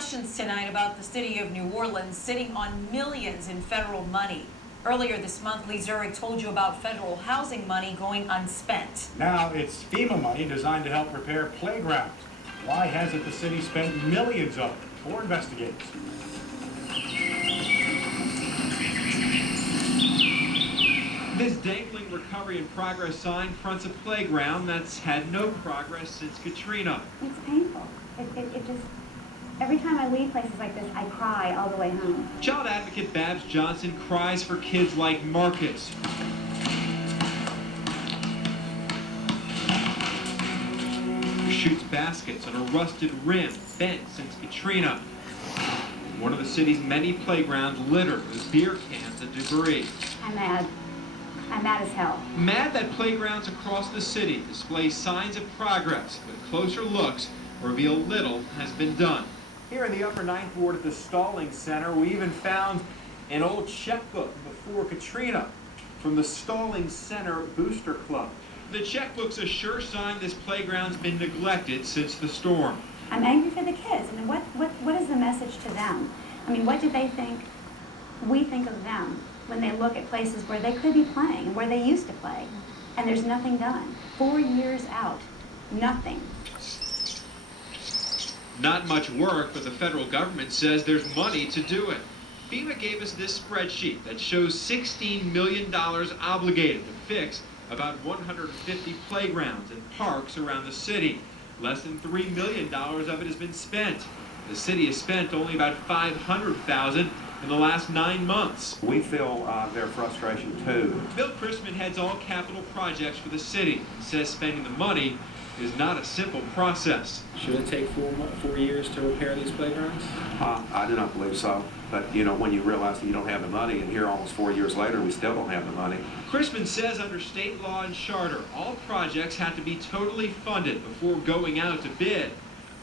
questions tonight about the city of New Orleans sitting on millions in federal money. Earlier this month, Lee Zurik told you about federal housing money going unspent. Now it's FEMA money designed to help repair playgrounds. Why hasn't the city spent millions of it? For investigators. This dangling recovery in progress sign fronts a playground that's had no progress since Katrina. It's painful. It just, every time I leave places like this, I cry all the way home. Child advocate Babs Johnson cries for kids like Marcus. Who shoots baskets on a rusted rim bent since Katrina. One of the city's many playgrounds littered with beer cans and debris. I'm mad. I'm mad as hell. Mad that playgrounds across the city display signs of progress, but closer looks reveal little has been done. Here in the upper ninth ward at the Stalling Center, we even found an old checkbook before Katrina from the Stalling Center Booster Club. The checkbook's a sure sign this playground's been neglected since the storm. I'm angry for the kids. I mean, what is the message to them? I mean, what do they think we think of them when they look at places where they could be playing and where they used to play, and there's nothing done? 4 years out, nothing. Not much work, but the federal government says there's money to do it. FEMA gave us this spreadsheet that shows $16 million obligated to fix about 150 playgrounds and parks around the city. Less than $3 million of it has been spent. The city has spent only about $500,000 in the last 9 months. We feel their frustration too. Bill Chrisman heads all capital projects for the city and says spending the money is not a simple process. Should it take 4 years to repair these playgrounds? I do not believe so. But you know, when you realize that you don't have the money, and here almost 4 years later we still don't have the money. Chrisman says under state law and charter, all projects have to be totally funded before going out to bid.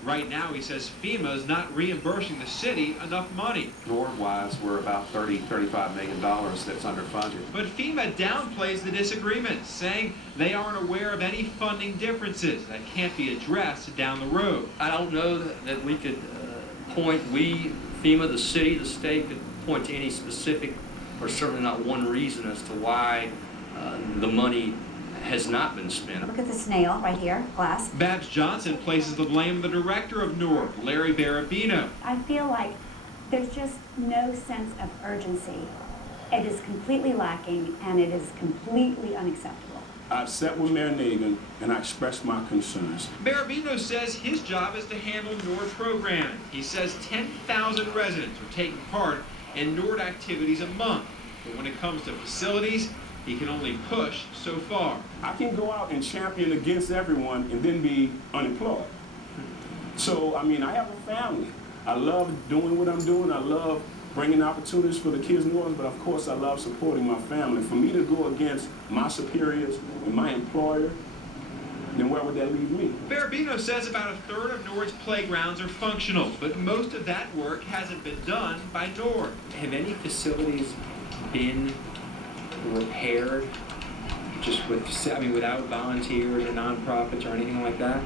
Right now, he says FEMA is not reimbursing the city enough money. NORD-wise, we're about $35 million that's underfunded. But FEMA downplays the disagreement, saying they aren't aware of any funding differences that can't be addressed down the road. I don't know that we could FEMA, the city, the state, could point to any specific, or certainly not one reason as to why the money has not been spent. Look at the snail right here, glass. Babs Johnson places the blame on the director of NORD, Larry Barabino. I feel like there's just no sense of urgency. It is completely lacking, and it is completely unacceptable. I sat with Mayor Nagin and I expressed my concerns. Barabino says his job is to handle NORD programming. He says 10,000 residents are taking part in NORD activities a month. But when it comes to facilities, he can only push so far. I can go out and champion against everyone and then be unemployed. So, I mean, I have a family. I love doing what I'm doing. I love bringing opportunities for the kids in New Orleans, but of course I love supporting my family. For me to go against my superiors and my employer, then where would that leave me? Barabino says about a third of NORD's playgrounds are functional, but most of that work hasn't been done by NORD. Have any facilities been repaired just without volunteers or nonprofits or anything like that?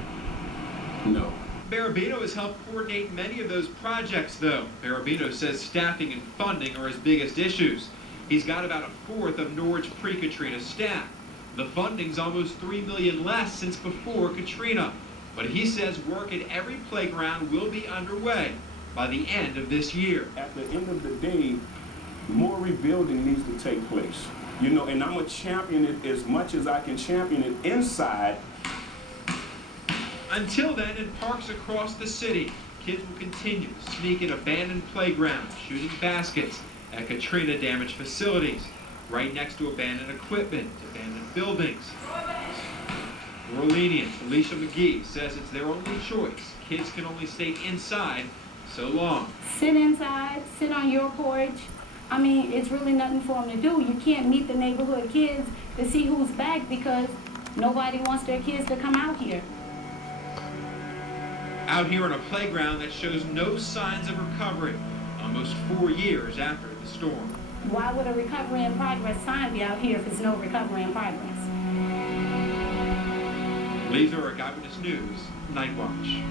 No. Barabino has helped coordinate many of those projects, though. Barabino says staffing and funding are his biggest issues. He's got about a fourth of NORD's pre-Katrina staff. The funding's almost $3 million less since before Katrina. But he says work at every playground will be underway by the end of this year. At the end of the day, more rebuilding needs to take place. You know, and I'm going to champion it as much as I can champion it inside. Until then, in parks across the city, kids will continue to sneak in abandoned playgrounds, shooting baskets at Katrina-damaged facilities, right next to abandoned equipment, abandoned buildings. More lenient, Alicia McGee says it's their only choice. Kids can only stay inside so long. Sit inside, sit on your porch. I mean, it's really nothing for them to do. You can't meet the neighborhood kids to see who's back because nobody wants their kids to come out here. Out here on a playground that shows no signs of recovery, almost 4 years after the storm. Why would a recovery in progress sign be out here if there's no recovery in progress? Lee Zurik, Eyewitness News, Night Watch.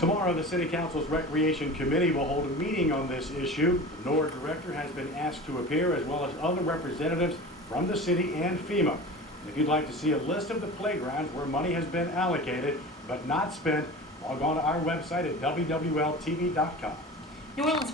Tomorrow, the City Council's Recreation Committee will hold a meeting on this issue. The NORD director has been asked to appear, as well as other representatives from the city and FEMA. And if you'd like to see a list of the playgrounds where money has been allocated but not spent, log on to our website at wwltv.com. New Orleans